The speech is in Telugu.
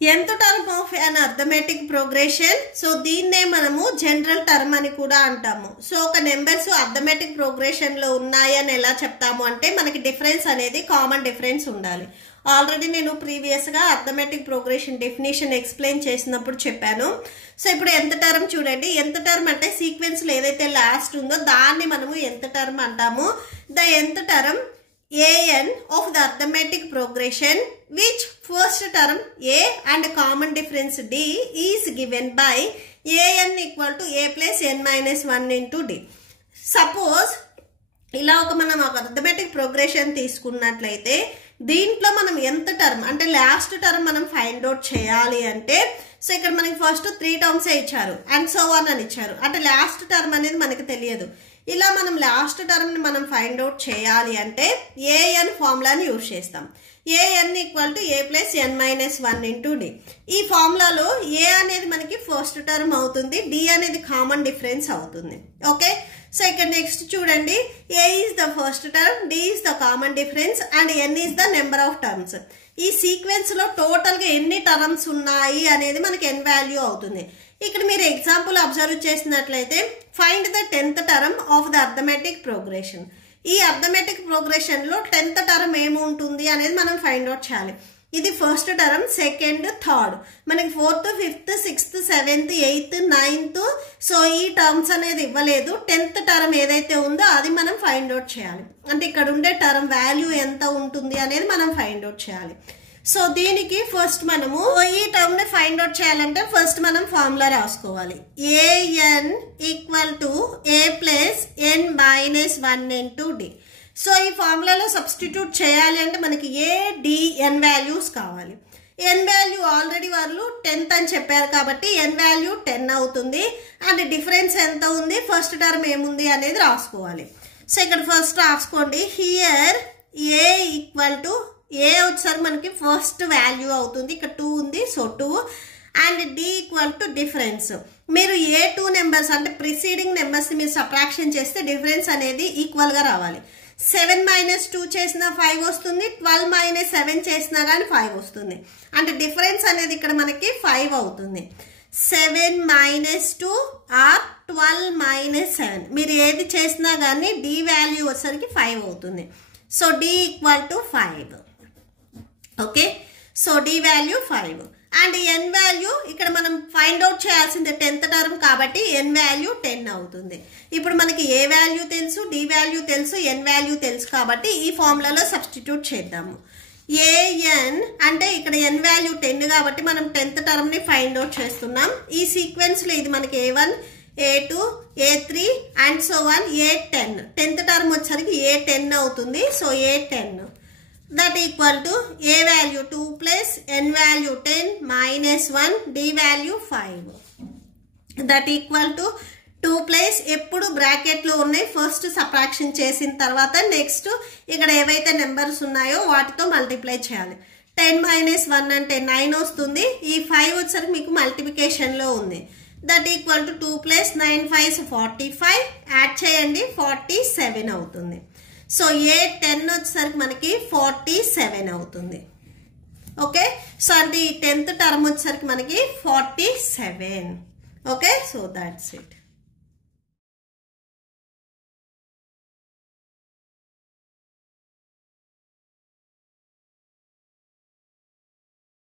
nth term of an arithmetic progression. So దీన్నే మనము జనరల్ టర్మ్ అని కూడా అంటాము. సో ఒక నెంబర్స్ అర్థమెటిక్ ప్రోగ్రెషన్ లో ఉన్నాయని ఎలా చెప్తాము అంటే మనకి డిఫరెన్స్ అనేది కామన్ డిఫరెన్స్ ఉండాలి. ఆల్రెడీ నేను ప్రీవియస్ గా అర్థమెటిక్ ప్రోగ్రెషన్ డెఫినేషన్ ఎక్స్ప్లెయిన్ చేసినప్పుడు చెప్పాను. సో ఇప్పుడు ఎంత టర్మ్ చూడండి. ఎంత టర్మ్ అంటే సీక్వెన్స్ లో ఏదైతే లాస్ట్ ఉందో దాన్ని మనము ఎంత టర్మ్ అంటాము. ద ఎంత term an of the arithmetic progression which first term a and common difference d is given by an equal to a plus n minus 1 into d. Suppose ఇలా ఒక మనం అర్థమెటిక్ ప్రోగ్రెషన్ తీసుకున్నట్లయితే దీంట్లో మనం ఎంత టర్మ్ అంటే లాస్ట్ టర్మ్ మనం ఫైండ్ అవుట్ చేయాలి అంటే సో ఇక్కడ మనకి ఫస్ట్ 3 టర్మ్స్ ఇచ్చారు అండ్ సో ఆన్ అని ఇచ్చారు. అంటే లాస్ట్ టర్మ్ అనేది మనకి తెలియదు. ఇలా మనం లాస్ట్ టర్మ్ ని మనం ఫైండ్ అవుట్ చేయాలి అంటే an ఫార్ములాని యూజ్ చేస్తాం. an equal to a plus n minus 1 into d. ఈ ఫార్ములాలో a అనేది మనకి ఫస్ట్ టర్మ్ అవుతుంది, d అనేది కామన్ డిఫరెన్స్ అవుతుంది. ఓకే, సో ఇక్కడ నెక్స్ట్ చూడండి. a is the first term, d is the common difference and n is the number of terms. ఈ సీక్వెన్స్ లో టోటల్ గా ఎన్ని టర్మ్స్ ఉన్నాయి అనేది మనకి n వాల్యూ అవుతుంది. ఇక్కడ మీరు ఎగ్జాంపుల్ అబ్జర్వ్ చేసినట్లయితే find the 10th term of the arithmetic progression. ఈ అర్థమెటిక్ ప్రోగ్రెషన్ లో 10th టర్మ్ ఏముంటుంది అనేది మనం ఫైండ్ అవుట్ చేయాలి. ఇది ఫస్ట్ టర్మ్, సెకండ్, థర్డ్, మనకి 4th, 5th, 6th, 7th, 8th, 9th. So ఈ టర్మ్స్ అనేది ఇవ్వలేదు. 10th టర్మ్ ఏదైతే ఉందో అది మనం ఫైండ్ అవుట్ చేయాలి. అంటే ఇక్కడ ఉండే టర్మ్ వాల్యూ ఎంత ఉంటుంది అనేది మనం ఫైండ్ అవుట్ చేయాలి. సో దీనికి ఫస్ట్ మనము ఈ టర్మ్ ని ఫైండ్ అవుట్ చేయాలంటే ఫస్ట్ మనం ఫార్ములా రాసుకోవాలి. an equal to a plus n minus 1 into d. So ఈ ఫార్ములాలో సబ్స్టిట్యూట్ చేయాలి అంటే మనకి a, d, n వాల్యూస్ కావాలి. n వాల్యూ ఆల్రెడీ వాళ్ళు 10th అని చెప్పారు కాబట్టి n వాల్యూ 10 అవుతుంది. అండ్ డిఫరెన్స్ ఎంత ఉంది, ఫస్ట్ టర్మ్ ఏముంది అనేది రాసుకోవాలి. సో ఇక్కడ ఫస్ట్ రాసుకోండి. Here a equal to a వచ్చేసరికి మనకి ఫస్ట్ వాల్యూ అవుతుంది. ఇక్కడ 2 ఉంది, so 2 and d equal to difference. మీరు ఏ 2 నెంబర్స్ అంటే ప్రిసీడింగ్ నెంబర్స్ ని మీరు సబ్ట్రాక్షన్ చేస్తే డిఫరెన్స్ అనేది ఈక్వల్ గా రావాలి. 7 మైనస్ 2 చేసినా 5 వస్తుంది, 12 మైనస్ 7 చేసినా కానీ 5 వస్తుంది. అంటే డిఫరెన్స్ అనేది ఇక్కడ మనకి 5 అవుతుంది. 7 మైనస్ 2 ఆర్ 12 మైనస్ 7 మీరు ఏది చేసినా కానీ d వాల్యూ వచ్చేసరికి 5 అవుతుంది. So d equal to 5. Okay, so d value 5 and n value ఇక్కడ మనం ఫైండ్ అవుట్ చేయాల్సింది 10th టర్మ్ కాబట్టి n వాల్యూ 10 అవుతుంది. ఇప్పుడు మనకి a వాల్యూ తెలుసు, d వాల్యూ తెలుసు, n వాల్యూ తెలుసు కాబట్టి ఈ ఫార్ములాలో సబ్స్టిట్యూట్ చేద్దాము. an అంటే ఇక్కడ n వాల్యూ 10 కాబట్టి మనం 10th టర్మ్ ని ఫైండ్ అవుట్ చేస్తున్నాం. ఈ సీక్వెన్స్ లో ఇది మనకి a1, a2, a3 and so on a10. 10th term వచ్చేసరికి a10 అవుతుంది. So a10 that equal to a value 2 plus n value 10 minus 1 d value 5 that equal to 2 plus ఎప్పుడు బ్రాకెట్ లో ఉన్నాయి ఫస్ట్ సబ్ట్రాక్షన్ చేసిన తర్వాత నెక్స్ట్ ఇక్కడ ఏవైతే నెంబర్స్ ఉన్నాయో వాటితో మల్టిప్లై చేయాలి. 10 minus 1 అంటే 9 వస్తుంది. ఈ 5 వచ్చేసరికి మీకు మల్టిప్లికేషన్ లో ఉంది. that equal to 2 plus 9 5 45 add చేయండి 47 అవుతుంది. సో a10 వచ్చేసరికి మనకి 47 అవుతుంది. ఓకే, సో అంటే ఈ 10th టర్మ్ వచ్చేసరికి మనకి 47. Okay, so that's it.